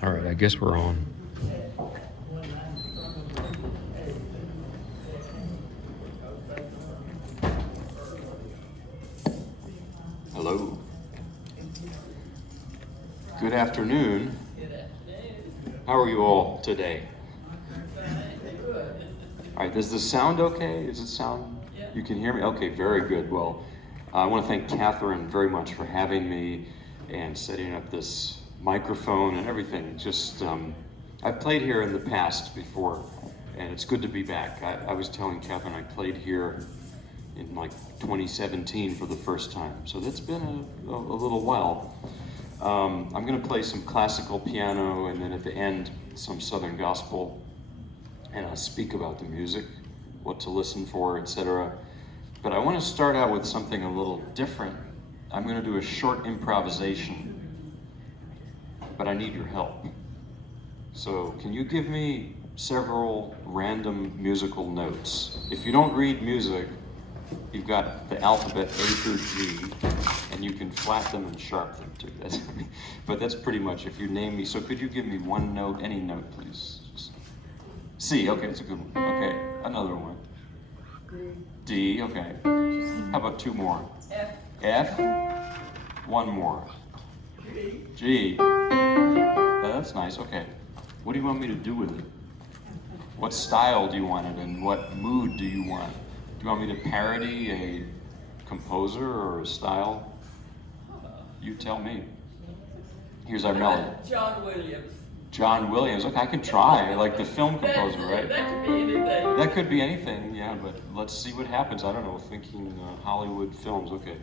All right, I guess we're on. Hello. Good afternoon. How are you all today? All right, does this sound okay? Does it sound, you can hear me? Okay, very good. Well, I want to thank Catherine very much for having me and setting up this microphone and everything. Just, I've played here in the past before, and it's good to be back. I was telling Catherine I played here in like 2017 for the first time, so that's been a little while. I'm going to play some classical piano, and then at the end, some Southern gospel, and I'll speak about the music, what to listen for, etc. But I want to start out with something a little different. I'm going to do a short improvisation, but I need your help. So can you give me several random musical notes? If you don't read music, you've got the alphabet A through G, and you can flat them and sharp them too. But that's pretty much if you name me. So could you give me one note, any note, please? C, okay, it's a good one. Okay, another one. D, okay. How about two more? F. One more. G. That's nice, okay. What do you want me to do with it? What style do you want it in? What mood do you want? Do you want me to parody a composer or a style? You tell me. Here's our melody. John Williams. John Williams. Okay, I could try, like the film composer, right? That could be anything. That could be anything, yeah, but let's see what happens. I don't know, thinking Hollywood films, okay.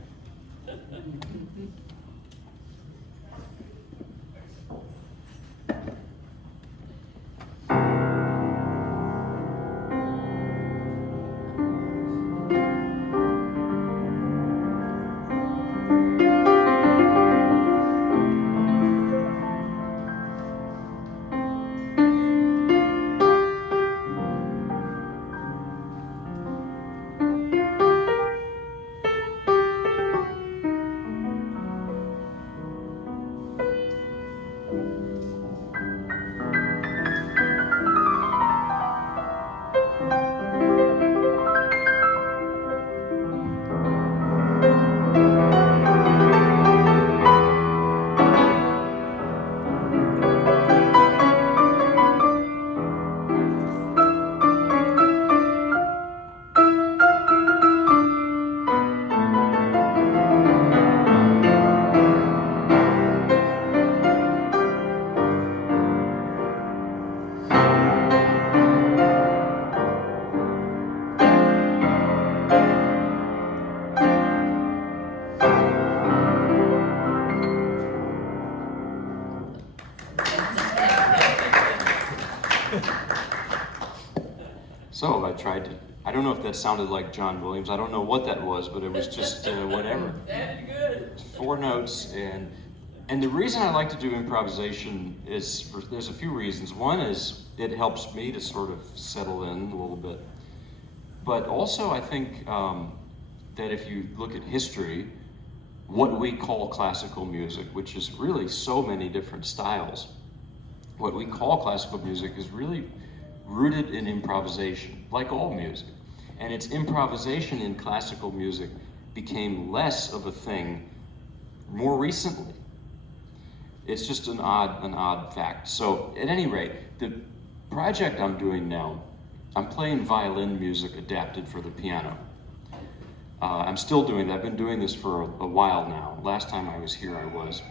So I tried to, I don't know if that sounded like John Williams. I don't know what that was, but it was just whatever. That's good. 4 notes, and the reason I like to do improvisation is, there's a few reasons. One is it helps me to sort of settle in a little bit. But also I think that if you look at history, what we call classical music, which is really so many different styles, what we call classical music is really rooted in improvisation, like all music. And it's improvisation in classical music became less of a thing more recently. It's just an odd fact. So at any rate, the project I'm doing now, I'm playing violin music adapted for the piano. I'm still doing that. I've been doing this for a while now. Last time I was here, I was.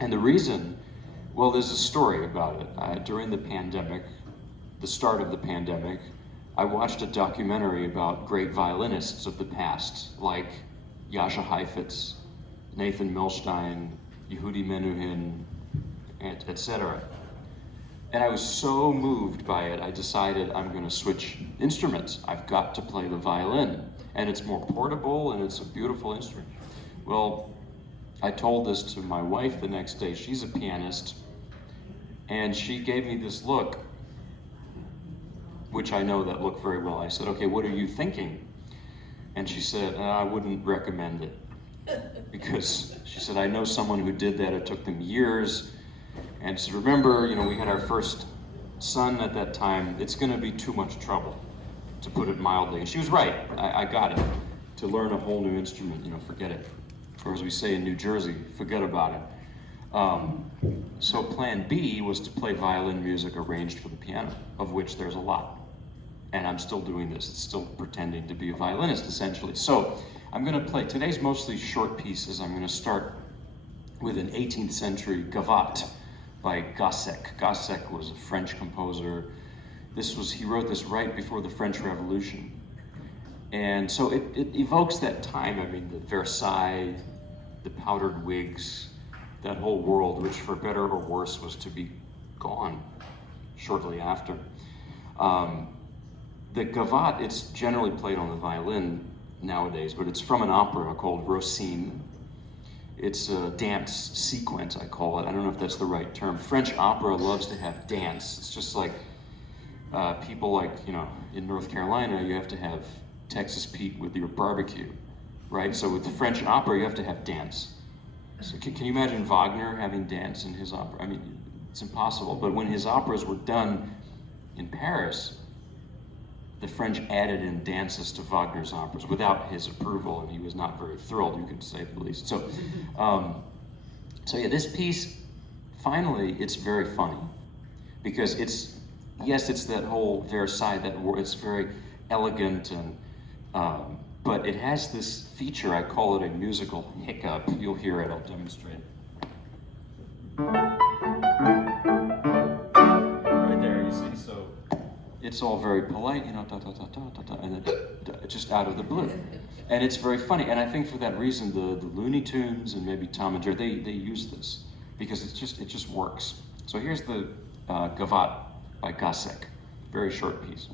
And the reason, well, there's a story about it. During the pandemic, the start of the pandemic, I watched a documentary about great violinists of the past, like Jascha Heifetz, Nathan Milstein, Yehudi Menuhin, etc. And I was so moved by it, I decided I'm going to switch instruments. I've got to play the violin. And it's more portable, and it's a beautiful instrument. Well, I told this to my wife the next day. She's a pianist, and she gave me this look, which I know that look very well. I said, okay, what are you thinking? And she said, I wouldn't recommend it. Because she said, I know someone who did that. It took them years, And so remember, we had our first son at that time. It's going to be too much trouble, to put it mildly. And she was right. I got it. To learn a whole new instrument, forget it. Or as we say in New Jersey, forget about it. So plan B was to play violin music arranged for the piano, of which there's a lot. And I'm still doing this. It's still pretending to be a violinist, essentially. So I'm going to play, today's mostly short pieces. I'm going to start with an 18th century gavotte by Gossec. Gossec was a French composer. He wrote this right before the French Revolution. And so it evokes that time. I mean, the Versailles, the powdered wigs, that whole world, which for better or worse was to be gone shortly after. The gavotte, it's generally played on the violin nowadays, but it's from an opera called Recital. It's a dance sequence, I call it. I don't know if that's the right term. French opera loves to have dance. It's just like people like, in North Carolina, you have to have Texas Pete with your barbecue, right? So with the French opera, you have to have dance. So can you imagine Wagner having dance in his opera? I mean, it's impossible. But when his operas were done in Paris, the French added in dances to Wagner's operas without his approval, and he was not very thrilled, you could say the least. So yeah, this piece, finally, it's very funny, because it's that whole Versailles, it's very elegant, and but it has this feature, I call it a musical hiccup. You'll hear it, I'll demonstrate. Right there, you see, so it's all very polite, da, da, da, da, da, da, and then just out of the blue. And it's very funny, and I think for that reason, the Looney Tunes and maybe Tom and Jerry, they use this, because it just works. So here's the Gavotte by Gossec, very short piece.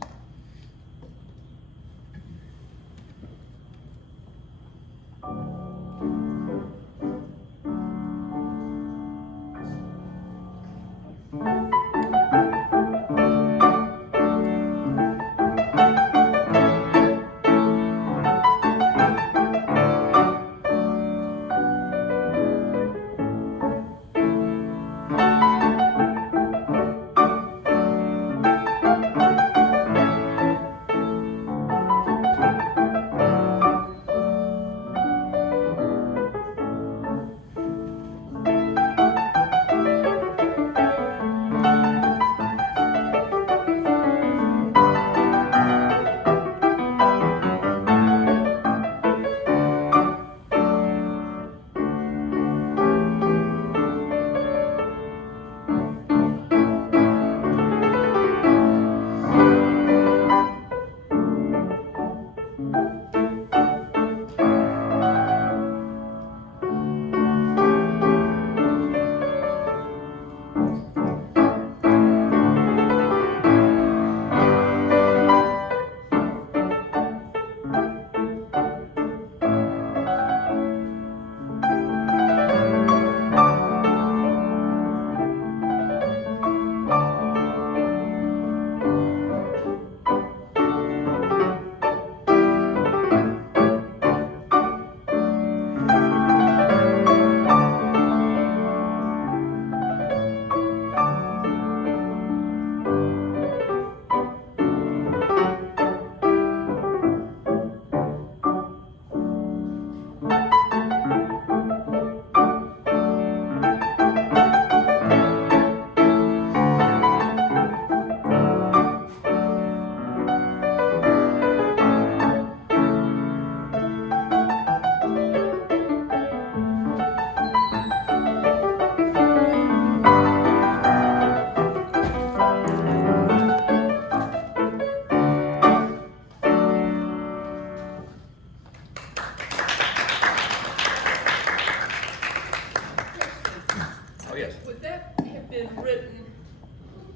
Would that have been written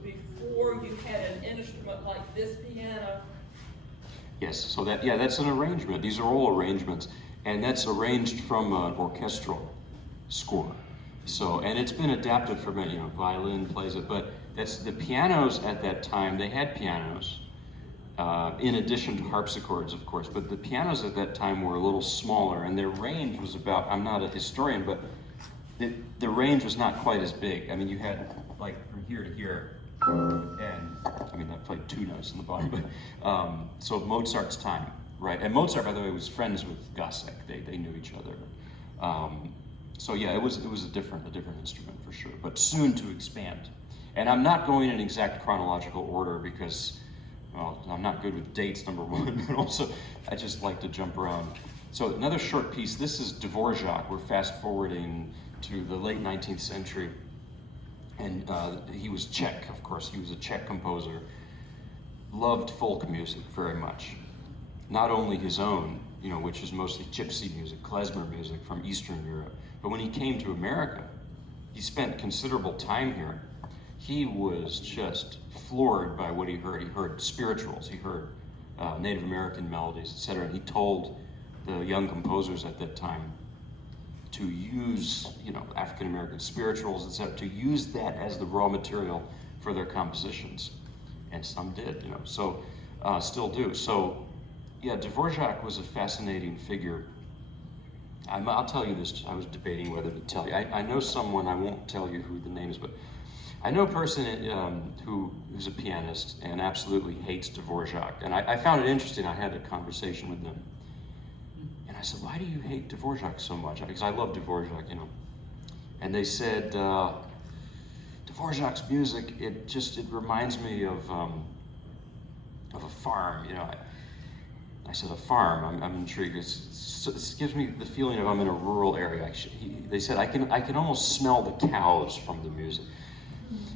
before you had an instrument like this piano? Yes, so that's an arrangement. These are all arrangements, and that's arranged from an orchestral score. So, and it's been adapted for many, violin plays it, but that's the pianos at that time. They had pianos, in addition to harpsichords, of course, but the pianos at that time were a little smaller, and their range was about, I'm not a historian, but the range was not quite as big. I mean, you had like from here to here, and I mean, I played two notes in the bottom, but so Mozart's time, right? And Mozart, by the way, was friends with Gossek. They knew each other. So yeah, it was a different instrument for sure, but soon to expand. And I'm not going in exact chronological order because, well, I'm not good with dates, number one, but also I just like to jump around. So another short piece. This is Dvorak. We're fast forwarding to the late 19th century, and he was Czech, of course. He was a Czech composer. Loved folk music very much. Not only his own, which is mostly gypsy music, klezmer music from Eastern Europe, but when he came to America, he spent considerable time here. He was just floored by what he heard. He heard spirituals, he heard Native American melodies, etc. And he told the young composers at that time to use, African American spirituals, etc., to use that as the raw material for their compositions. And some did, so still do. So, yeah, Dvorak was a fascinating figure. I'll tell you this, I was debating whether to tell you. I know someone, I won't tell you who the name is, but I know a person who's a pianist and absolutely hates Dvorak. And I found it interesting. I had a conversation with them. And I said, why do you hate Dvorak so much? Because I love Dvorak, And they said, Dvorak's music, it reminds me of a farm, I said, a farm. I'm intrigued. It gives me the feeling of I'm in a rural area. They said I can almost smell the cows from the music.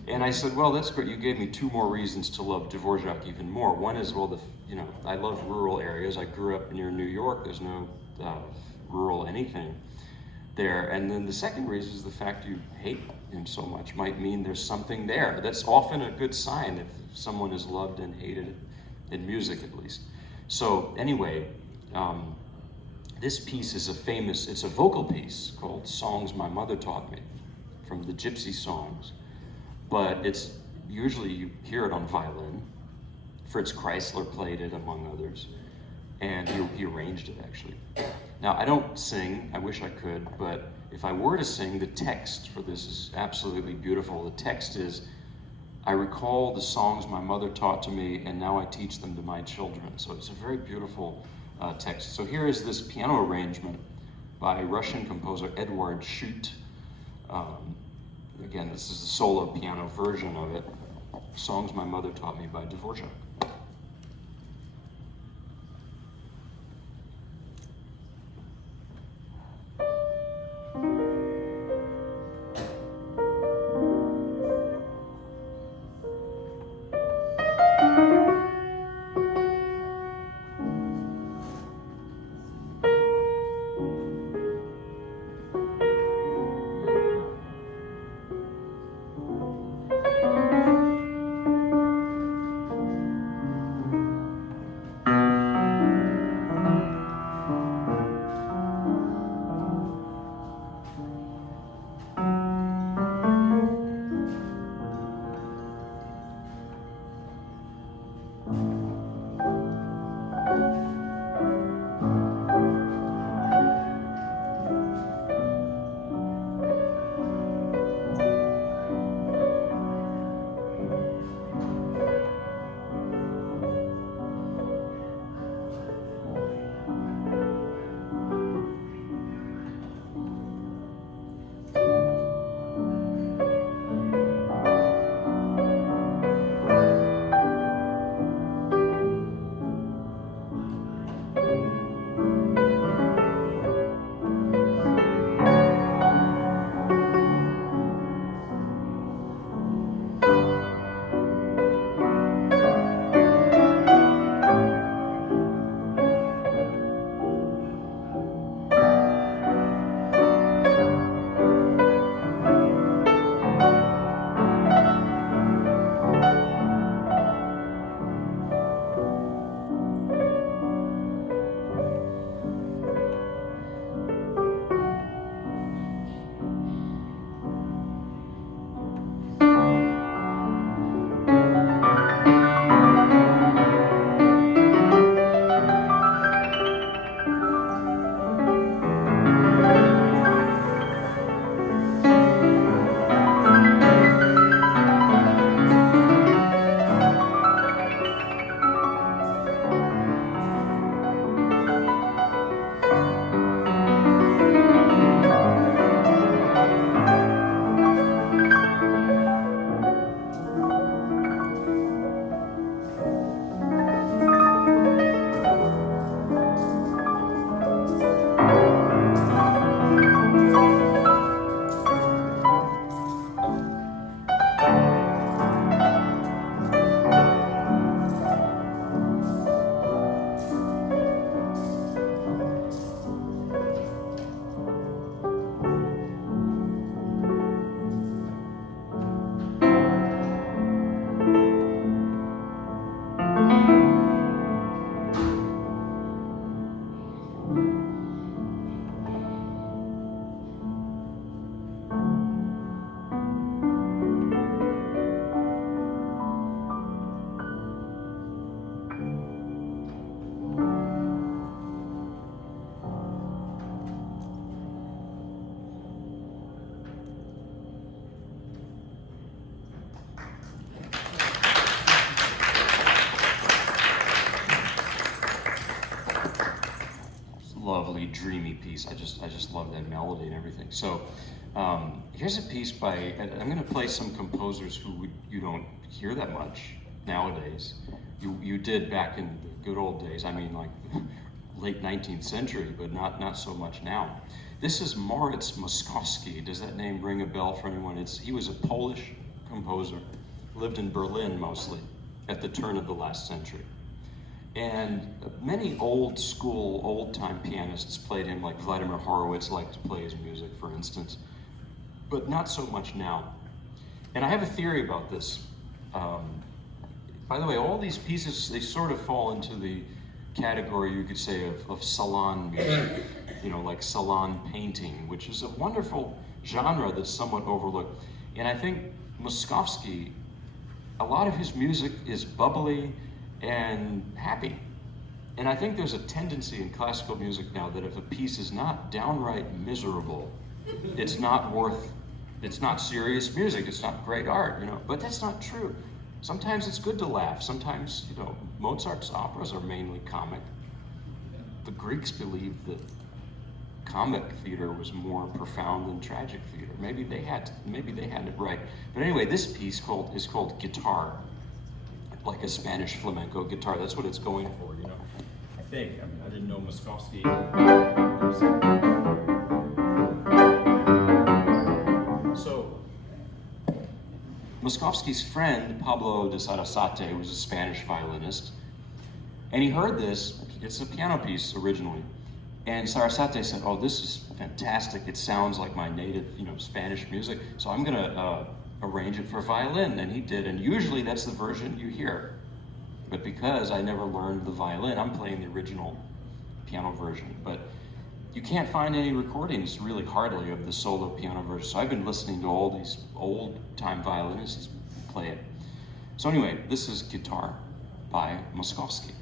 And I said, well, that's great. You gave me two more reasons to love Dvorak even more. One is, well, I love rural areas. I grew up near New York. There's no rural anything there. And then the second reason is the fact you hate him so much might mean there's something there. That's often a good sign if someone is loved and hated in music, at least. So anyway, this piece is it's a vocal piece called Songs My Mother Taught Me, from the Gypsy Songs. But it's usually you hear it on violin. Fritz Kreisler played it, among others, and he arranged it, actually. Now, I don't sing, I wish I could, but if I were to sing, the text for this is absolutely beautiful. The text is, I recall the songs my mother taught to me, and now I teach them to my children. So it's a very beautiful text. So here is this piano arrangement by Russian composer Eduard Schutt. Again, this is the solo piano version of it. Songs My Mother Taught Me by Dvorak. dreamy piece. I just love that melody and everything. So here's a piece by, and I'm going to play some composers who you don't hear that much nowadays. You did back in the good old days. I mean, like late 19th century, but not so much now. This is Moritz Moszkowski. Does that name ring a bell for anyone? He was a Polish composer, lived in Berlin mostly at the turn of the last century. And many old school, old time pianists played him, like Vladimir Horowitz liked to play his music, for instance, but not so much now. And I have a theory about this. By the way, all these pieces, they sort of fall into the category, you could say, of salon music, like salon painting, which is a wonderful genre that's somewhat overlooked. And I think Moszkowski, a lot of his music is bubbly and happy. And I think there's a tendency in classical music now that if a piece is not downright miserable, it's not serious music, it's not great art, but that's not true. Sometimes it's good to laugh. Sometimes, Mozart's operas are mainly comic. The Greeks believed that comic theater was more profound than tragic theater. Maybe they had it right. But anyway, this piece is called Guitar, like a Spanish flamenco guitar. That's what it's going for, I think. I mean, I didn't know Moszkowski. So, Moszkowski's friend, Pablo de Sarasate, was a Spanish violinist, and he heard this. It's a piano piece originally, and Sarasate said, "Oh, this is fantastic. It sounds like my native, Spanish music, so I'm going to arrange it for violin." And he did, and usually that's the version you hear. But because I never learned the violin, I'm playing the original piano version. But you can't find any recordings, really hardly, of the solo piano version. So I've been listening to all these old-time violinists play it. So anyway, this is Guitar by Moszkowski.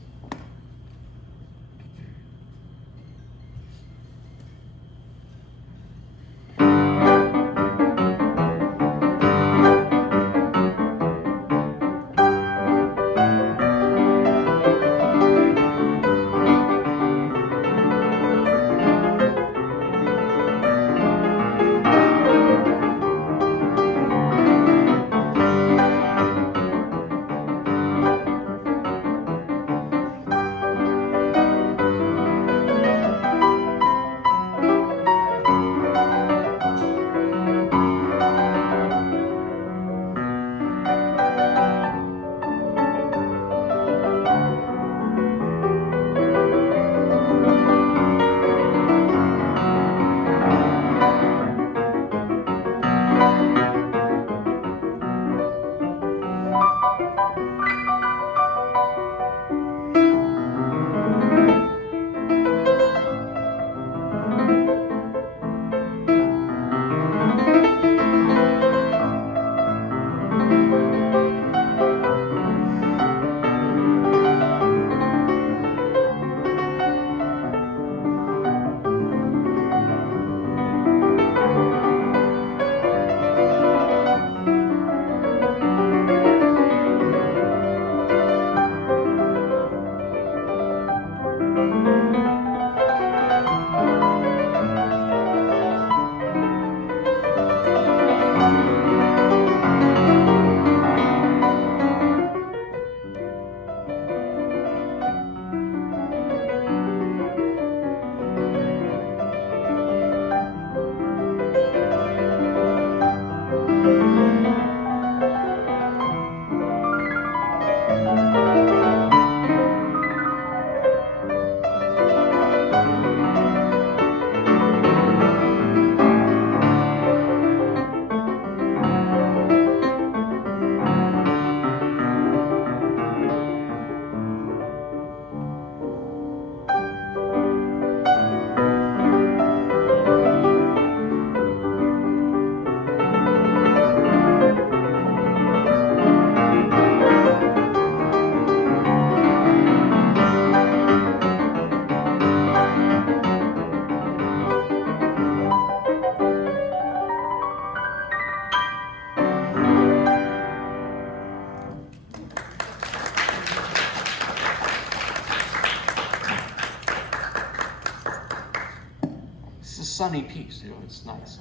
sunny piece. It's nice.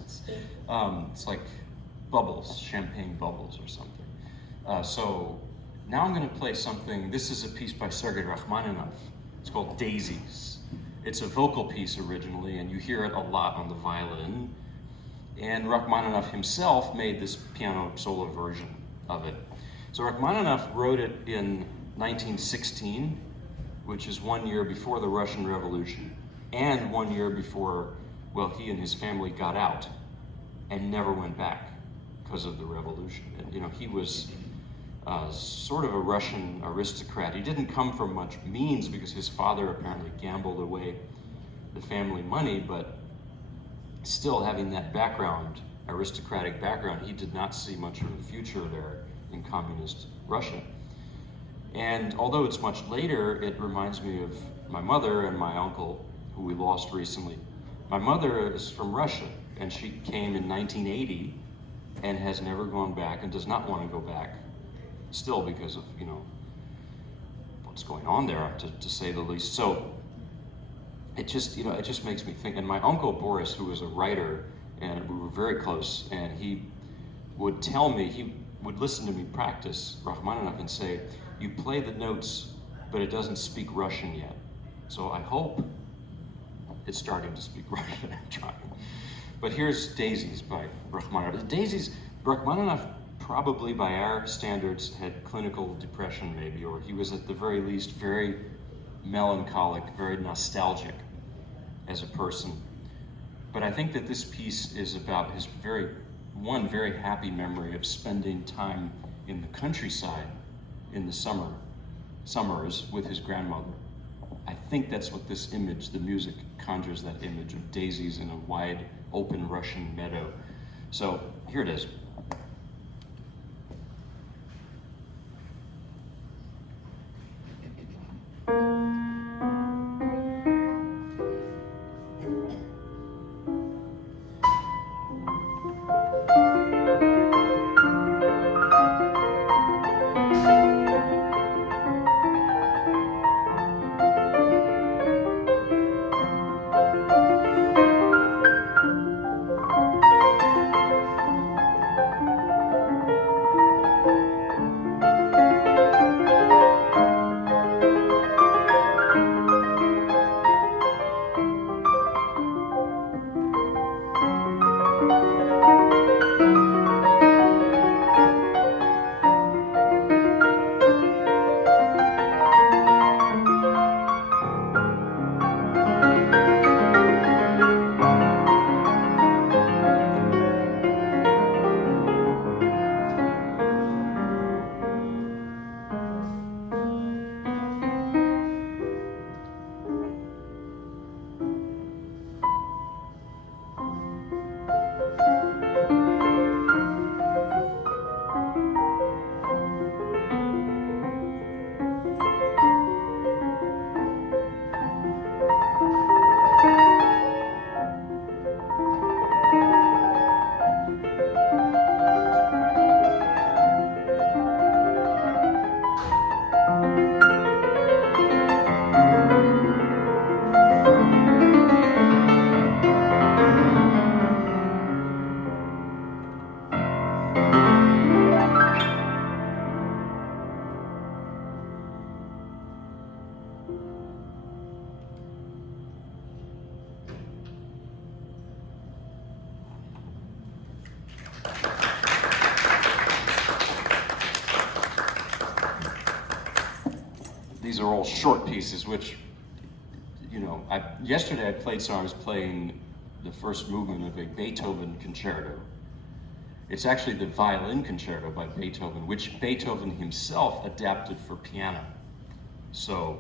It's like bubbles, champagne bubbles or something. So now I'm going to play something. This is a piece by Sergei Rachmaninoff. It's called Daisies. It's a vocal piece originally, and you hear it a lot on the violin. And Rachmaninoff himself made this piano solo version of it. So Rachmaninoff wrote it in 1916, which is 1 year before the Russian Revolution, and 1 year before, well, he and his family got out and never went back because of the revolution. And he was sort of a Russian aristocrat. He didn't come from much means because his father apparently gambled away the family money, but still having that background, aristocratic background, he did not see much of a future there in communist Russia. And although it's much later, it reminds me of my mother and my uncle, who we lost recently. My mother is from Russia, and she came in 1980 and has never gone back and does not want to go back, still because of, what's going on there, to say the least. So it just makes me think. And my uncle Boris, who was a writer, and we were very close, and he would tell me, he would listen to me practice Rachmaninoff and say, you play the notes, but it doesn't speak Russian yet. So I hope it's starting to speak Russian. I'm trying. But here's Daisies by Rachmaninoff. Daisies, Rachmaninoff probably by our standards had clinical depression maybe, or he was at the very least very melancholic, very nostalgic as a person. But I think that this piece is about his very happy memory of spending time in the countryside in the summers with his grandmother. I think that's what this image, the music, conjures that image of daisies in a wide, open Russian meadow. So here it is. These are all short pieces, which, yesterday I played, so I was playing the first movement of a Beethoven concerto. It's actually the violin concerto by Beethoven, which Beethoven himself adapted for piano. So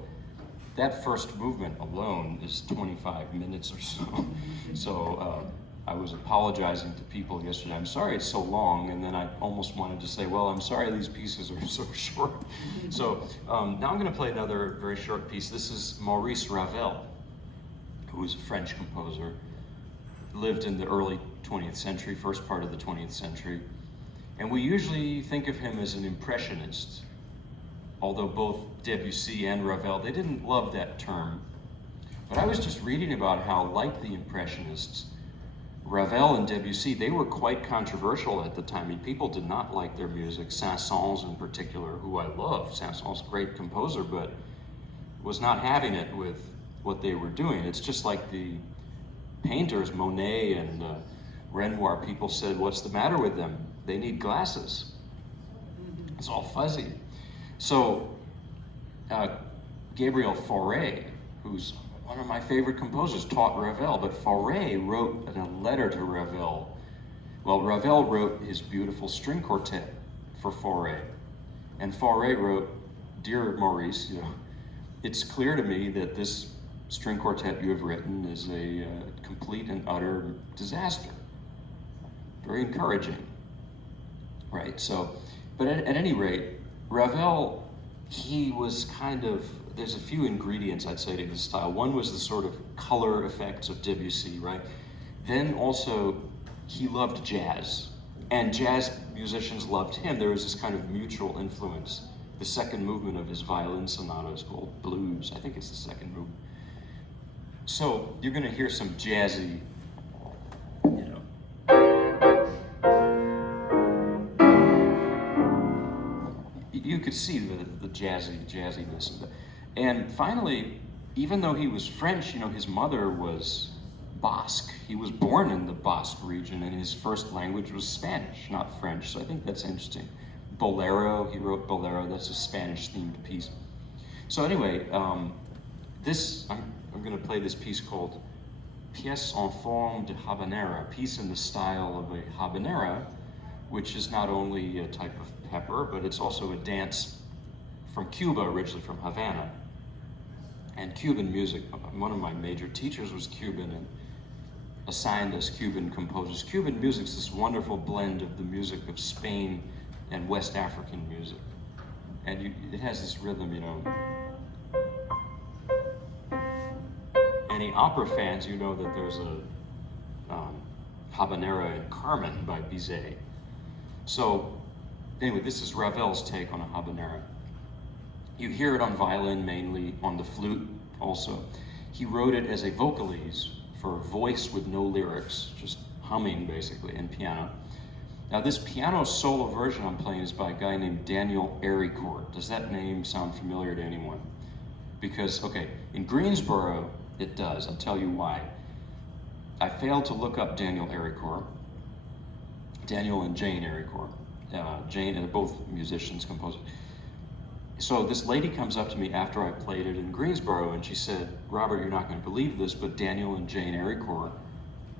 that first movement alone is 25 minutes or so. So I was apologizing to people yesterday. I'm sorry it's so long, and then I almost wanted to say, well, I'm sorry these pieces are so short. So now I'm going to play another very short piece. This is Maurice Ravel, who was a French composer, lived in the early 20th century, first part of the 20th century. And we usually think of him as an impressionist, although both Debussy and Ravel, they didn't love that term. But I was just reading about how, like the Impressionists, Ravel and Debussy, they were quite controversial at the time. I mean, people did not like their music. Saint-Saëns in particular, who I love. Saint-Saëns, great composer, but was not having it with what they were doing. It's just like the painters, Monet and Renoir. People said, what's the matter with them? They need glasses. It's all fuzzy. So Gabriel Fauré, who's one of my favorite composers, taught Ravel, but Fauré wrote in a letter to Ravel. Well, Ravel wrote his beautiful string quartet for Fauré, and Fauré wrote, "Dear Maurice, it's clear to me that this string quartet you have written is a complete and utter disaster." Very encouraging, right? So, but at any rate, Ravel, he was kind of, there's a few ingredients I'd say to his style. One was the sort of color effects of Debussy, right? Then also, he loved jazz, and jazz musicians loved him. There was this kind of mutual influence. The second movement of his violin sonata is called Blues. I think it's the second movement. So you're going to hear some jazzy, you could see the jazziness of it. And finally, even though he was French, his mother was Basque. He was born in the Basque region, and his first language was Spanish, not French. So I think that's interesting. Bolero, he wrote Bolero. That's a Spanish-themed piece. So anyway, I'm going to play this piece called Pièce en forme de habanera, piece in the style of a habanera, which is not only a type of pepper, but it's also a dance from Cuba, originally from Havana. And Cuban music, one of my major teachers was Cuban and assigned us Cuban composers. Cuban music is this wonderful blend of the music of Spain and West African music. And it has this rhythm, Any opera fans, you know that there's a habanera in Carmen by Bizet. So anyway, this is Ravel's take on a habanera. You hear it on violin mainly, on the flute also. He wrote it as a vocalise for voice with no lyrics, just humming basically, and piano. Now this piano solo version I'm playing is by a guy named Daniel Héricourt. Does that name sound familiar to anyone? Because, okay, in Greensboro, it does. I'll tell you why. I failed to look up Daniel Héricourt. Daniel and Jane Héricourt. Jane, and they're both musicians, composers. So this lady comes up to me after I played it in Greensboro, and she said, "Robert, you're not going to believe this, but Daniel and Jane Héricourt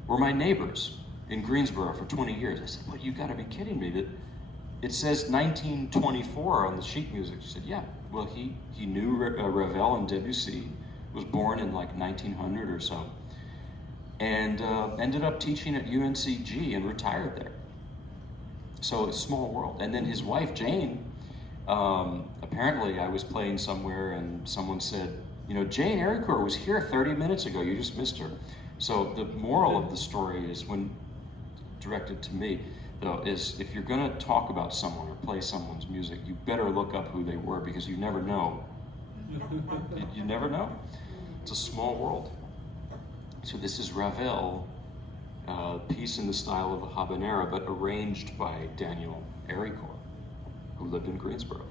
were my neighbors in Greensboro for 20 years. I said, "Well, you got to be kidding me. That it says 1924 on the sheet music." She said, "Yeah, well, he knew Ravel and Debussy, was born in like 1900 or so, and ended up teaching at UNCG and retired there. So it's a small world." And then his wife, Jane, apparently I was playing somewhere and someone said, "Jane Héricourt was here 30 minutes ago, you just missed her." So the moral of the story is, when directed to me, though, is if you're going to talk about someone or play someone's music, you better look up who they were, because you never know. You never know. It's a small world. So this is Ravel, piece in the style of a habanera, but arranged by Daniel Héricourt, who lived in Greensboro,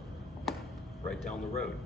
right down the road.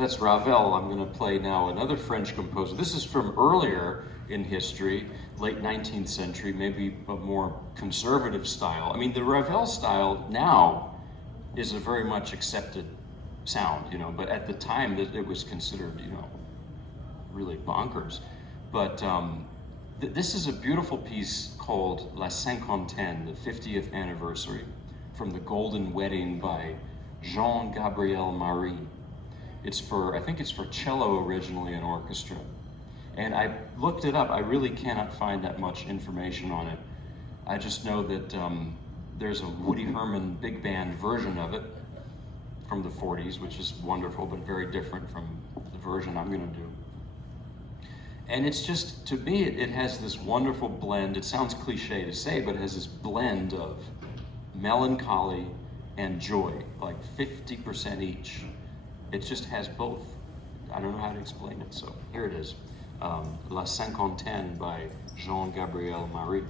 That's Ravel. I'm going to play now another French composer. This is from earlier in history, late 19th century, maybe a more conservative style. I mean, the Ravel style now is a very much accepted sound, you know, but at the time it was considered, you know, really bonkers. But this is a beautiful piece called La Cinquantaine, the 50th anniversary, from the Golden Wedding by Jean-Gabriel Marie. I think it's for cello originally and orchestra. And I looked it up. I really cannot find that much information on it. I just know that there's a Woody Herman big band version of it from the 40s, which is wonderful, but very different from the version I'm going to do. And it's just, to me, it has this wonderful blend. It sounds cliche to say, but it has this blend of melancholy and joy, like 50% each. It just has both. I don't know how to explain it, so here it is. La Cinquantaine by Jean-Gabriel Marie.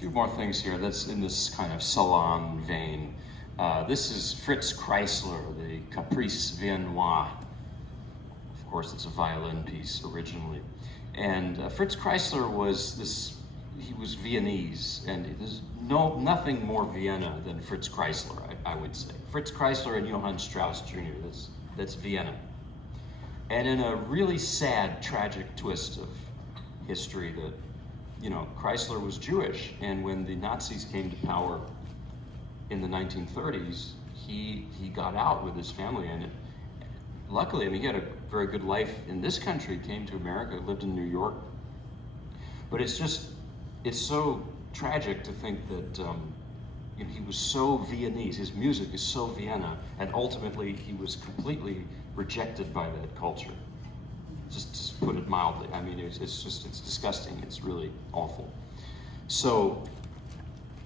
few more things here that's in this kind of salon vein. This is Fritz Kreisler, the Caprice Viennois. Of course, it's a violin piece originally. And Fritz Kreisler he was Viennese, and there's nothing more Vienna than Fritz Kreisler, I would say. Fritz Kreisler and Johann Strauss Jr., that's Vienna. And in a really sad, tragic twist of history that, Kreisler was Jewish, and when the Nazis came to power in the 1930s, he got out with his family, and luckily, he had a very good life in this country, came to America, lived in New York. But it's so tragic to think that he was so Viennese, his music is so Vienna, and ultimately he was completely rejected by that culture. Just to put it mildly. I mean, it's disgusting. It's really awful. So,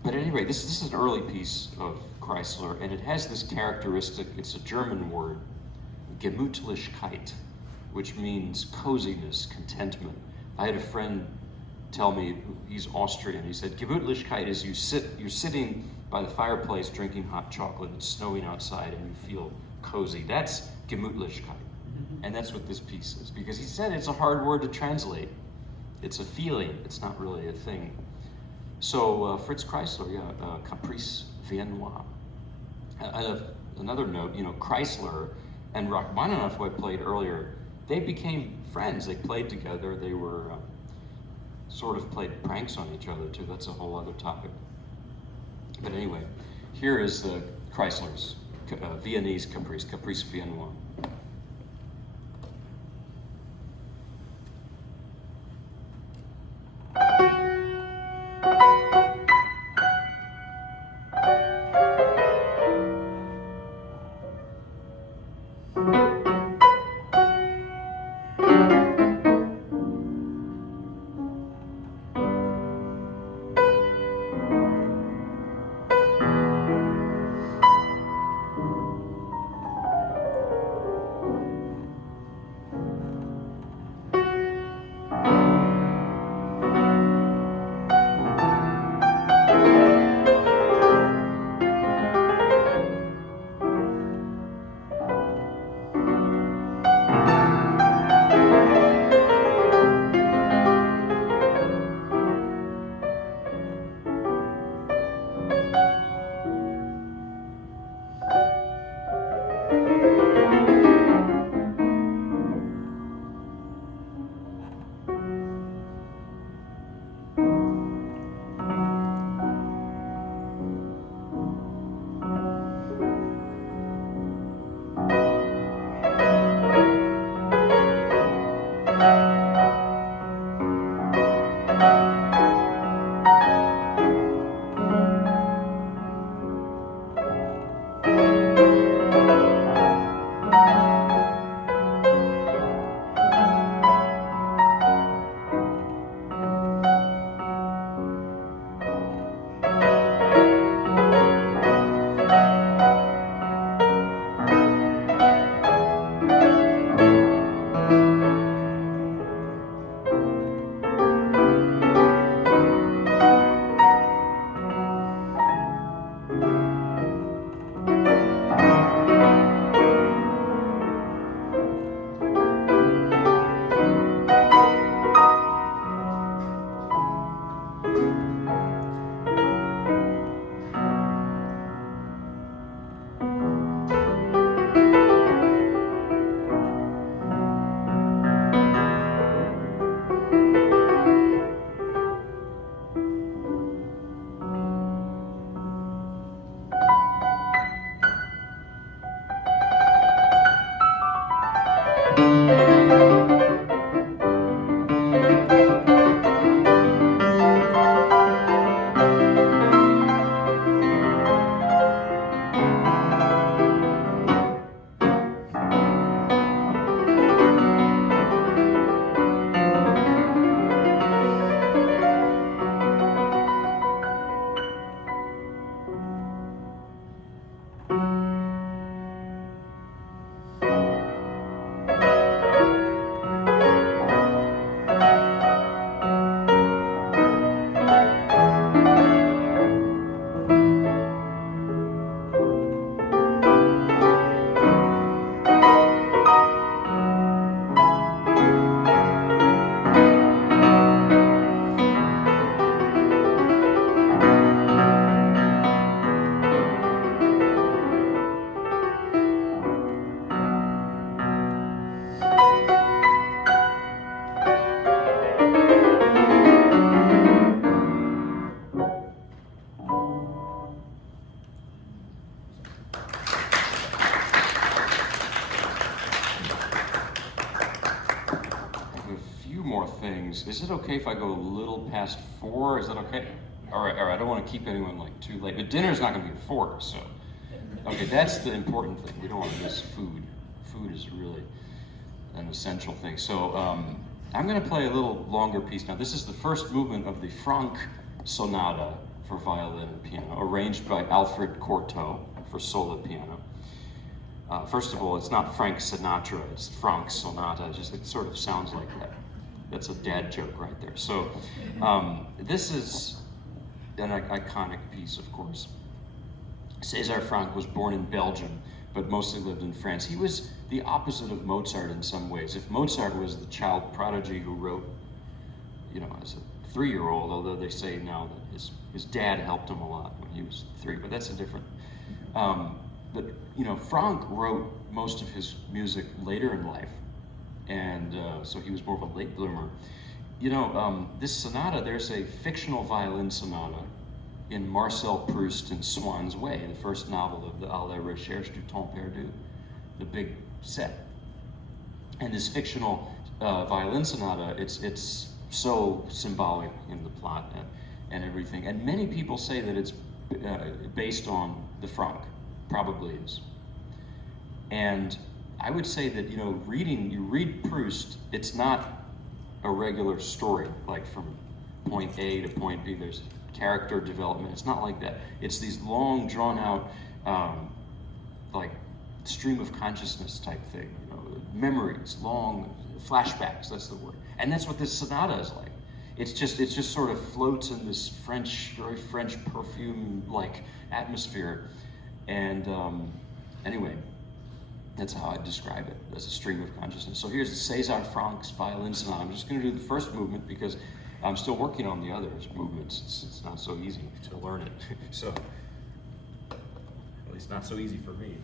but at any rate, this is an early piece of Kreisler, and it has this characteristic, it's a German word, Gemütlichkeit, which means coziness, contentment. I had a friend tell me, he's Austrian, he said, Gemütlichkeit is you're sitting by the fireplace drinking hot chocolate, it's snowing outside, and you feel cozy. That's Gemütlichkeit. And that's what this piece is, because he said it's a hard word to translate. It's a feeling, it's not really a thing. So Fritz Kreisler, Caprice Viennois. Another note, Kreisler and Rachmaninoff, who I played earlier, they became friends. They played together. They were sort of played pranks on each other too. That's a whole other topic. But anyway, here is the Kreisler's Viennese Caprice, Caprice Viennois. Is it okay if I go a little past 4? Is that okay? All right. I don't want to keep anyone like too late. But dinner's not going to be at 4, so. Okay, that's the important thing. We don't want to miss food. Food is really an essential thing. So I'm going to play a little longer piece now. This is the first movement of the Franck Sonata for violin and piano, arranged by Alfred Cortot for solo piano. First of all, it's not Frank Sinatra, it's Franck Sonata. It sort of sounds like that. That's a dad joke right there. So this is an iconic piece, of course. César Franck was born in Belgium, but mostly lived in France. He was the opposite of Mozart in some ways. If Mozart was the child prodigy who wrote, as a 3-year-old, although they say now that his dad helped him a lot when he was 3, but that's a different. But Franck wrote most of his music later in life, and so he was more of a late bloomer. This sonata, there's a fictional violin sonata in Marcel Proust in Swann's Way, the first novel of the À la Recherche du Temps Perdu, the big set. And this fictional violin sonata, it's so symbolic in the plot and everything. And many people say that it's based on the Franck, probably is. And I would say that, you read Proust, it's not a regular story, like from point A to point B. There's character development. It's not like that. It's these long, drawn out, like stream of consciousness type thing. Memories, long flashbacks. That's the word. And that's what this sonata is like. It just sort of floats in this very French perfume like atmosphere. And anyway, that's how I describe it, as a stream of consciousness. So here's César Franck's violin sonata. I'm just going to do the first movement because I'm still working on the other movements. It's not so easy to learn it. So, at least not so easy for me.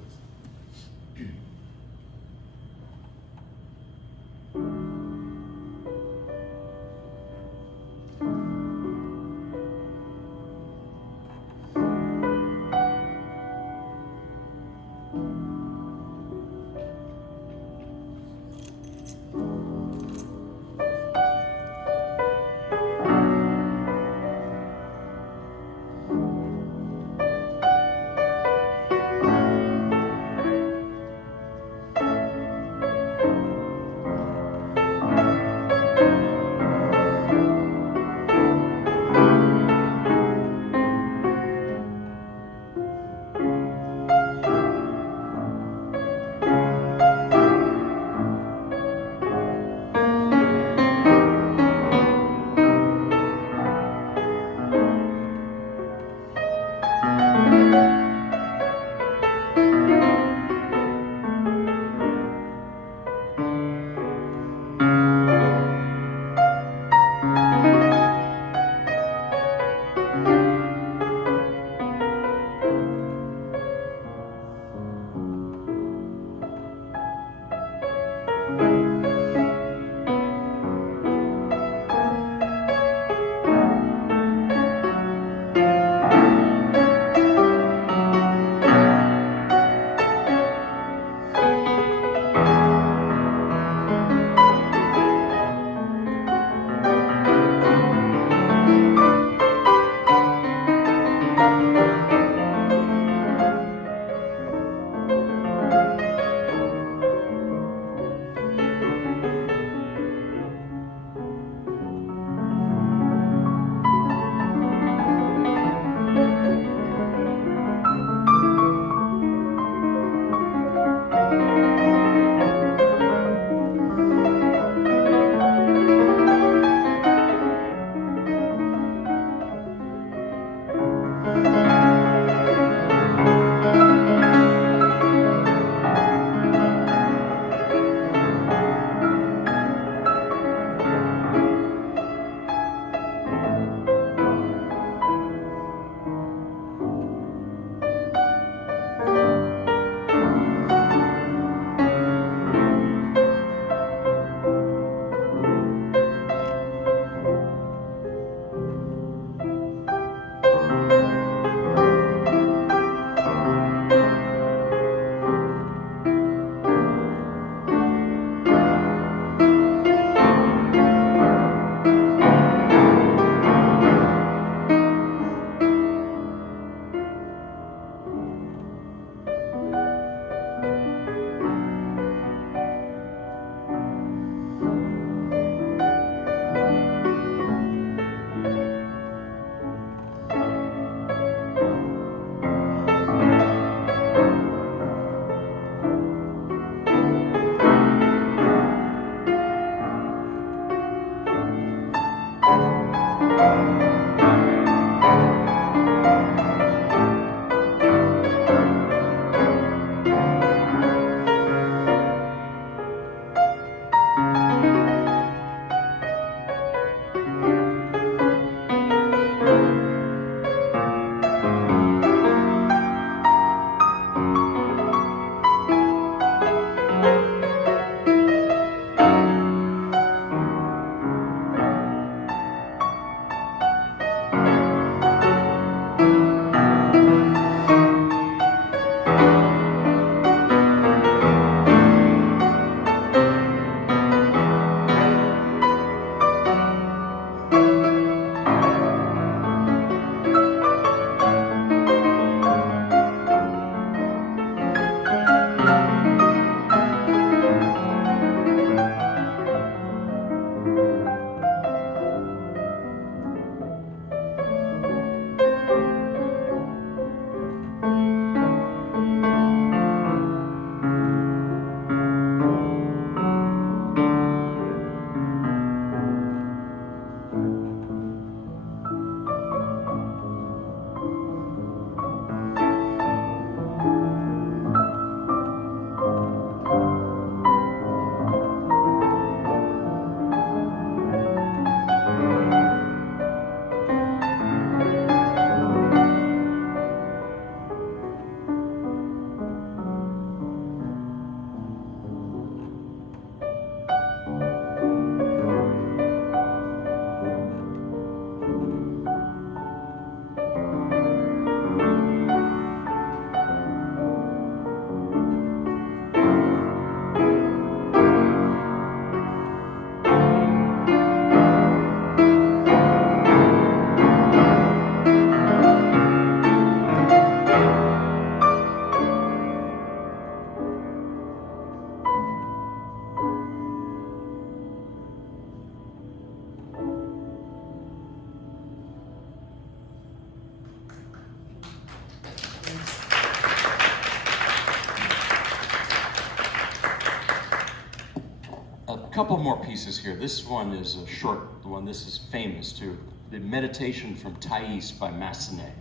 couple more pieces here. This one is a short one. This is famous too. The Meditation from Thais by Massenet,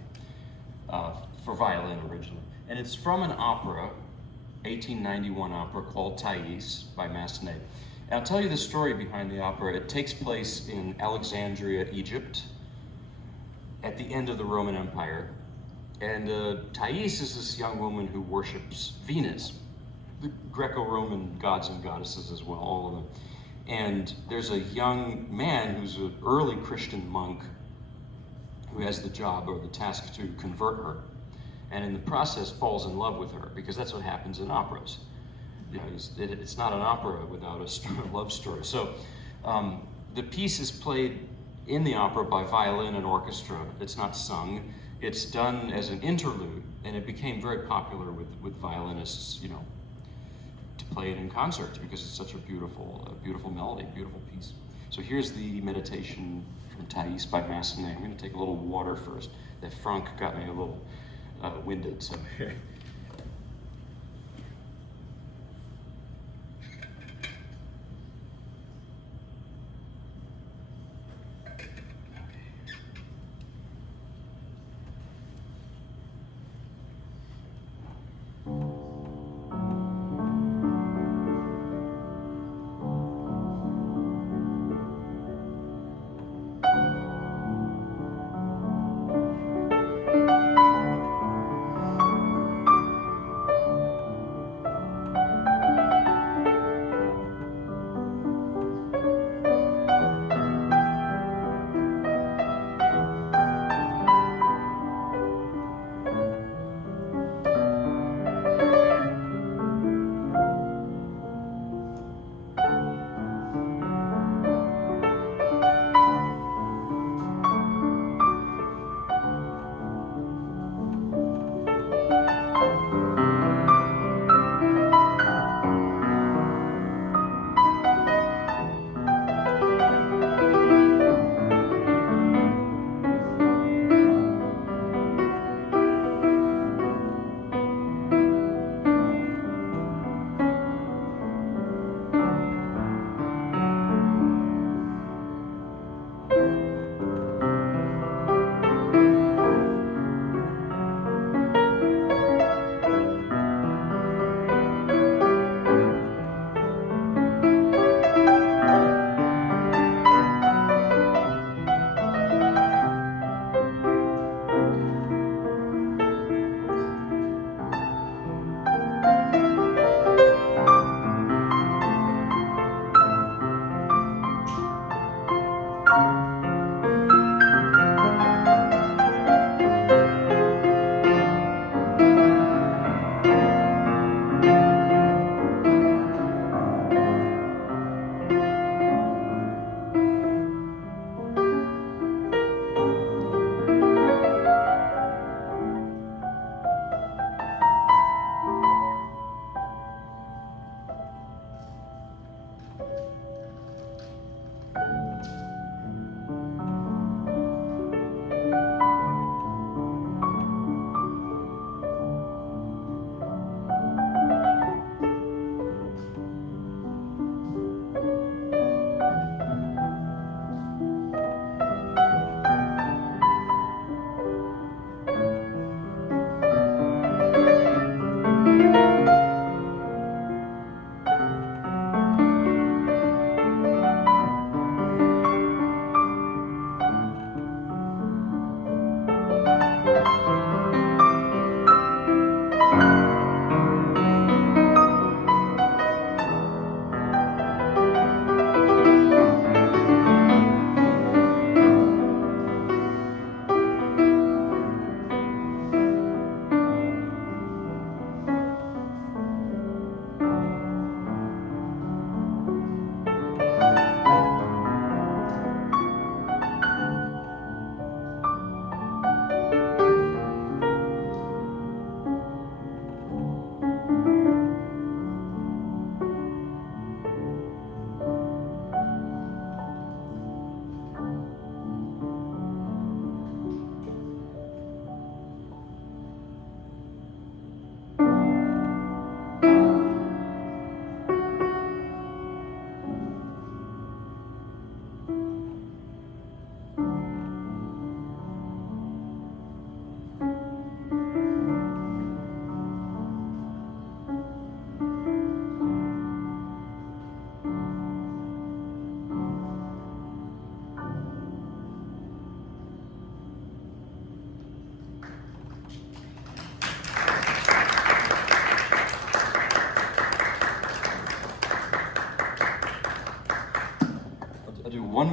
for violin originally. And it's from an opera, 1891 opera called Thais by Massenet. And I'll tell you the story behind the opera. It takes place in Alexandria, Egypt, at the end of the Roman Empire. And Thais is this young woman who worships Venus, the Greco-Roman gods and goddesses as well, all of them. And there's a young man who's an early Christian monk who has the job or the task to convert her. And in the process falls in love with her, because that's what happens in operas. You know, it's not an opera without a love story. So the piece is played in the opera by violin and orchestra. It's not sung. It's done as an interlude, and it became very popular with violinists, you know, to play it in concerts because it's such a beautiful melody, beautiful piece. So here's the Meditation from Thais by Massenet. I'm going to take a little water first. That Franck got me a little winded, so here.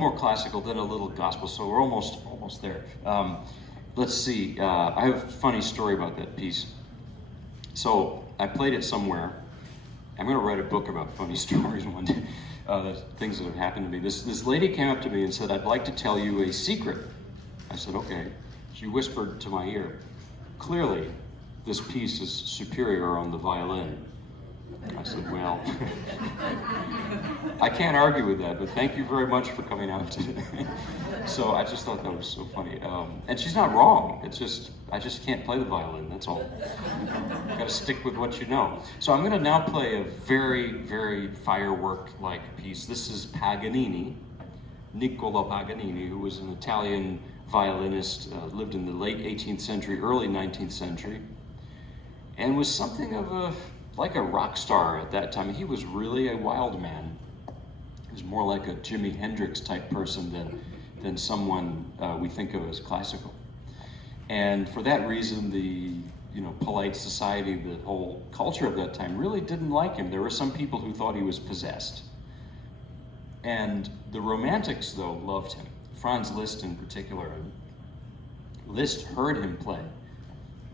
more classical, then a little gospel, so we're almost there. Let's see, I have a funny story about that piece. So I played it somewhere. I'm going to write a book about funny stories one day, things that have happened to me. This lady came up to me and said, "I'd like to tell you a secret." I said, "Okay." She whispered to my ear, "Clearly, this piece is superior on the violin." I said, "Well, I can't argue with that, but thank you very much for coming out today." So I just thought that was so funny. And she's not wrong. It's just, I just can't play the violin, that's all. You gotta stick with what you know. So I'm gonna now play a very, very firework-like piece. This is Paganini, Niccolo Paganini, who was an Italian violinist, lived in the late 18th century, early 19th century, and was something of like a rock star at that time. He was really a wild man. He was more like a Jimi Hendrix type person than someone we think of as classical. And for that reason, the polite society, the whole culture of that time really didn't like him. There were some people who thought he was possessed. And the Romantics, though, loved him. Franz Liszt in particular. Liszt heard him play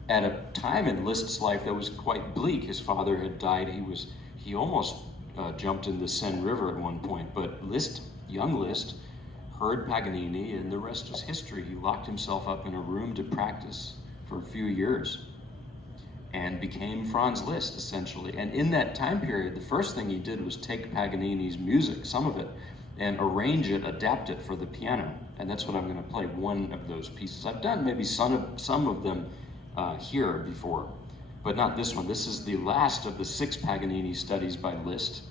at a time in Liszt's life that was quite bleak. His father had died. He almost jumped in the Seine River at one point. But Liszt, young Liszt, heard Paganini, and the rest was history. He locked himself up in a room to practice for a few years and became Franz Liszt, essentially. And in that time period, the first thing he did was take Paganini's music, some of it, and arrange it, adapt it for the piano. And that's what I'm going to play, one of those pieces. I've done maybe some of them here before, but not this one. This is the last of the 6 Paganini studies by Liszt,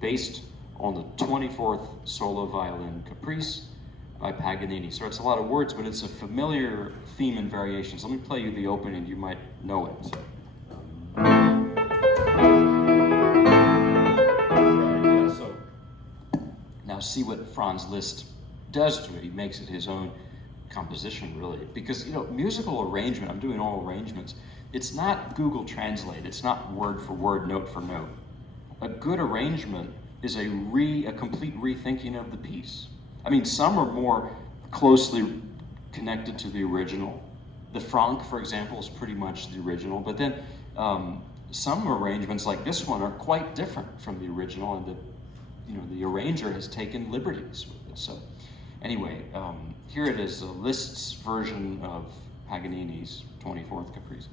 based on the 24th solo violin Caprice by Paganini. So it's a lot of words, but it's a familiar theme and variations. Let me play you the opening, you might know it. So. Now see what Franz Liszt does to it. He makes it his own composition, really. Because, musical arrangement, I'm doing all arrangements, it's not Google Translate. It's not word for word, note for note. A good arrangement is a complete rethinking of the piece. I mean, some are more closely connected to the original. The Franck, for example, is pretty much the original, but then some arrangements like this one are quite different from the original, and the arranger has taken liberties with it. So anyway, here it is, Liszt's version of Paganini's 24th Caprice.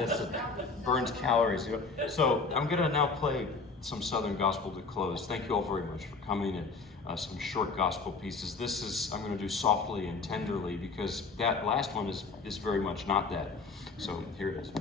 It burns calories. So I'm going to now play some Southern gospel to close. Thank you all very much for coming, and some short gospel pieces. This is, I'm going to do softly and tenderly, because that last one is very much not that. So here it is.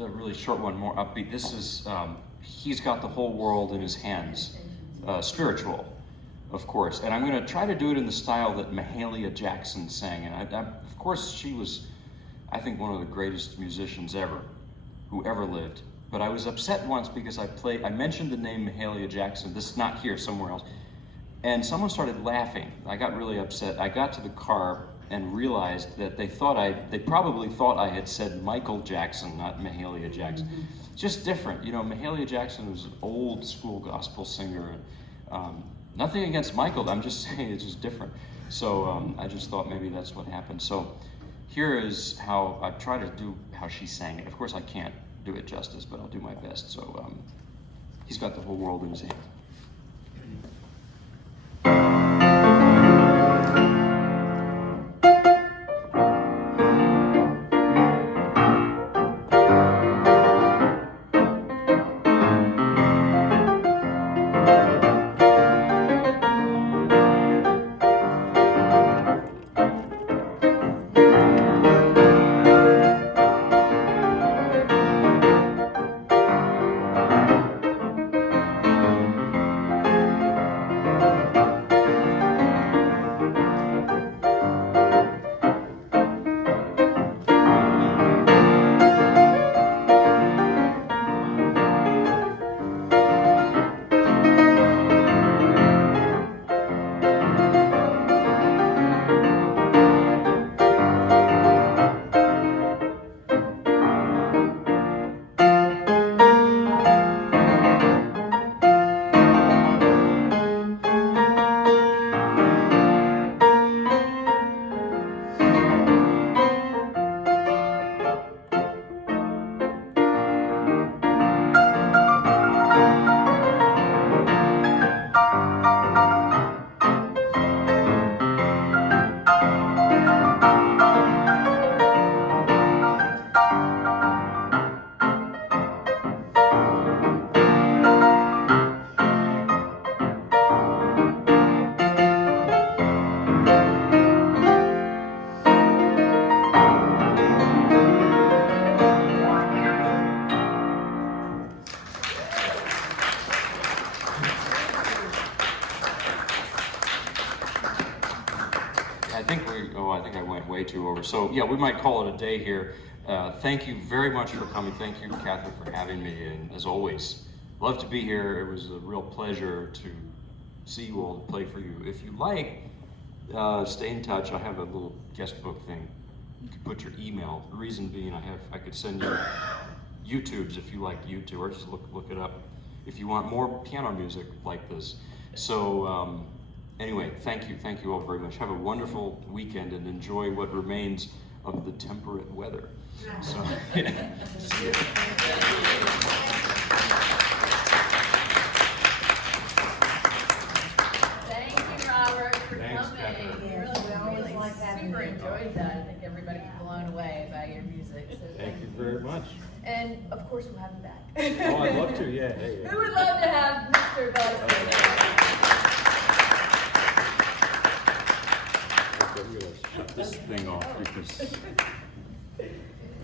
A really short one, more upbeat. This is He's Got the Whole World in His Hands, spiritual, of course. And I'm going to try to do it in the style that Mahalia Jackson sang. And of course, she was, I think, one of the greatest musicians ever, who ever lived. But I was upset once because I mentioned the name Mahalia Jackson. This is not here, somewhere else. And someone started laughing. I got really upset. I got to the car and realized that they probably thought I had said Michael Jackson, not Mahalia Jackson. It's just different. You know, Mahalia Jackson was an old school gospel singer. Nothing against Michael, I'm just saying it's just different. So I just thought maybe that's what happened. So here is how I try to do how she sang it. Of course I can't do it justice, but I'll do my best. So He's got the whole world in his hands. So yeah, we might call it a day here. Thank you very much for coming. Thank you, Catherine, for having me. And as always, love to be here. It was a real pleasure to see you all, play for you. If you like, stay in touch. I have a little guest book thing. You can put your email. The reason being, I could send you YouTubes if you like YouTube, or just look it up if you want more piano music like this. So anyway, thank you all very much. Have a wonderful weekend and enjoy what remains of the temperate weather. So, yeah. See ya. Thank you, Robert, for Thanks, coming. Catherine. We Yes, we always really like having super you. enjoyed that. I think everybody was blown away by your music. So Thank you very much. And of course, we'll have you back. Oh, I'd love to, yeah. Hey, Who would love to have Mr. Buzz? I'm gonna shut this thing off because